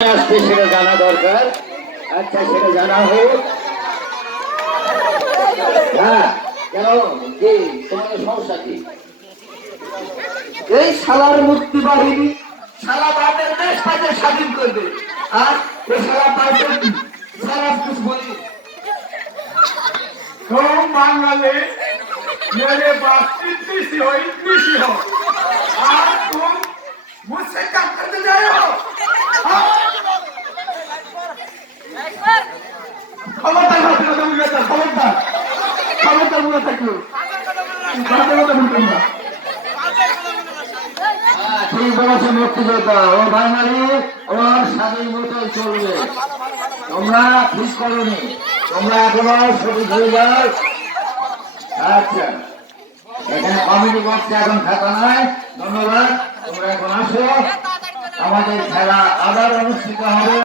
আসছে সেটা জানা দরকার। আচ্ছা, সেটা জানা হোক। হ্যাঁ, কেন কি তোমাদের সমস্যা কি? এই শালার মুক্তি বাহিনী শালা বাপের দেশ পাশে স্বাধীন করবে, আর এই শালা বাপের সারা কিছু বলি तुम बांग्लादेश मेरे पास इतनी सी हो आज तुम मुझसे क्या करने जा रहे हो? খবরদার কথা বলবে না, খবরদার খবরদার বলে থাকলো কথা বলবেন না। ঠিক বলেছে মুক্তিযোদ্ধা, ও বাঙালি ওর স্বাধীন মতোই চলবে। তোমরা ঠিক করোনি, তোমরা এখনো সঠিক হয়ে যাও। আচ্ছা, এখানে কমিটি বক্সে এখন থাকা নয়। ধন্যবাদ, তোমরা এখন আসো। আমাদের খেলা আবার অনুষ্ঠিত হবে।